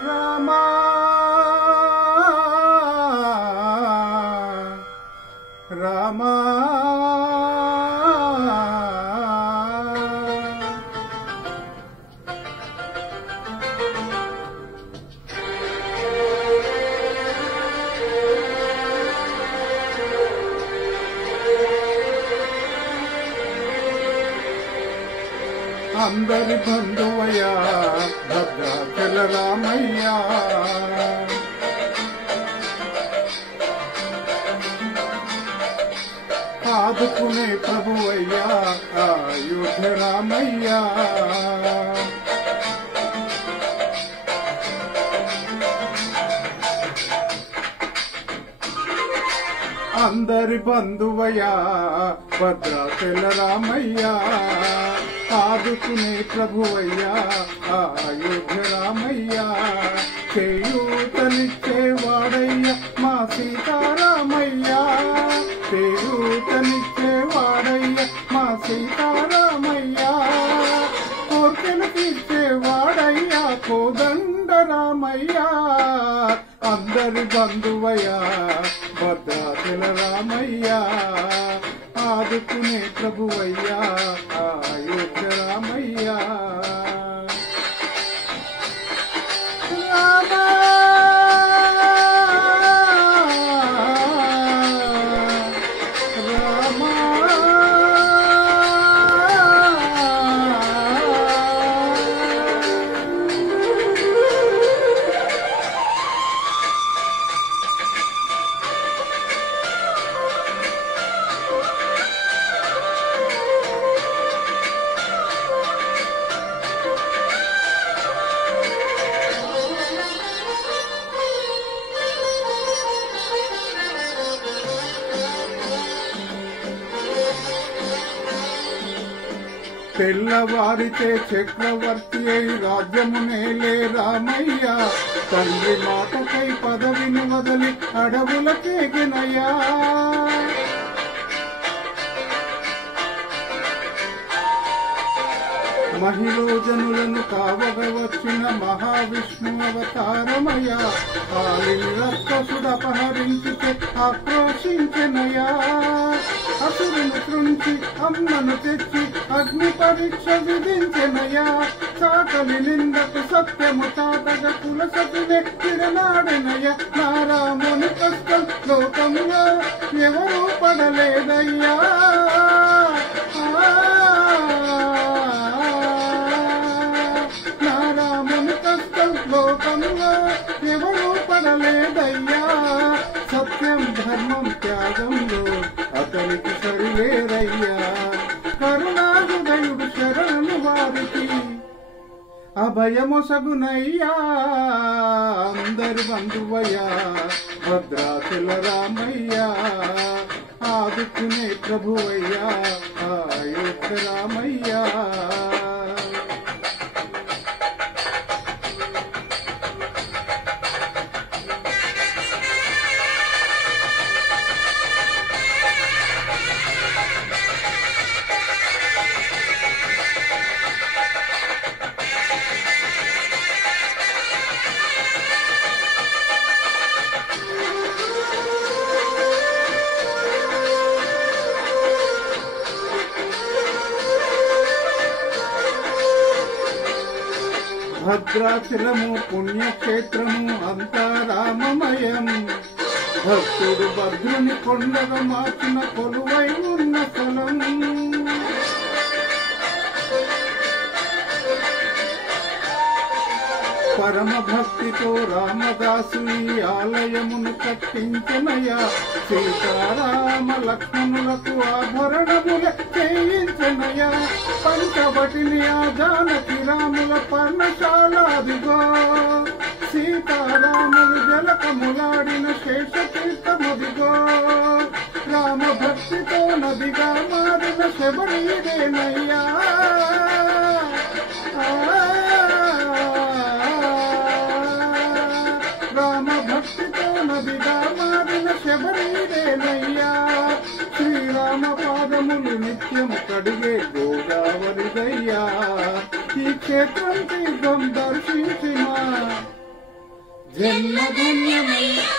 రామా రామా అందరి బంధువయ్యా భద్రాచల రామయ్యా ఆదుకునే ప్రభువయ్యా అయోధ్య రామయ్యా అందరి బంధువయ్యా భద్రాచల రామయ్యా ఆదుకునే ప్రభువయ్యా అయోధ్య రామయ్యా చేయూతనిచ్చేవాడయ్యా మా సీతారామయ్యా చేయూతనిచ్చేవాడయ్యా మా సీతారామయ్యా కోర్కెలు తీర్చేవాడయ్యా కోదండ రామయ్యా అందరి బంధువయ్యా భద్రాచల రామయ్యా ఆదుకునే ప్రభువయ్యా అయోధ్య రామయ్యా రామా రామా తెల్లవారితే చక్రవర్తి అయి రాజ్యమునేలే రామయ్య తండ్రి మాటకై పదవిని వదిలి అడవులకేగినయ్యా మహిళోజనులను కావగ వచ్చిన మహావిష్ణు అవతారమయ్యా కాలిని రక్కసుడు అపహరించితే ఆక్రోశించెనయ్యా అసురుని తృంచి అమ్మను తెచ్చి అగ్ని పరీక్ష విధించెనయ్యా చాకలి నిందకు సత్యము చాటగ కులసతినే తిరనాడెనయ్యా నా రాముని కష్టం లోకంలో ఎవరూ పడలేదయ్యా లోకంలో ఎవరూ పడలేదయ్యా సత్యం ధర్మం త్యాగంలో అతనికి సరిలేదయ్యా కరుణాహృదయుడు శరణు వారికి అభయమొసగునయ్యా అందరి బంధువయ్యా భద్రాచల రామయ్యా ఆదుకునే ప్రభువయ్యా అయోధ్య రామయ్యా భద్రాచలము పుణ్యక్షేత్రము అంతా రామమయం భక్తుడు భద్రుని కొండగా మార్చిన కొలువై ఉన్న స్థలం పరమ భక్తితో రామదాసు ఈ ఆలయమును కట్టించనయ్యా సీతారామ లక్ష్మణులకు ఆభరణముల చేయించనయ్యా పంచవటిని ఆ జానకి రాముల పర్ణశాలాదిగో సీతారాములు జలకములాడిన శేషతీర్థముదిగో రామ భక్తితో నదిగా మారిన శబరిదేనయ్యా రామ భక్తితో నదిగా మారిన శబరిదేనయ్యా శ్రీరామ పాదములు నిత్యము కడిగే గోదావరిదయ్యా ఈ క్షేత్రం తీర్థం దర్శించిన జన్మధన్యమయ్యా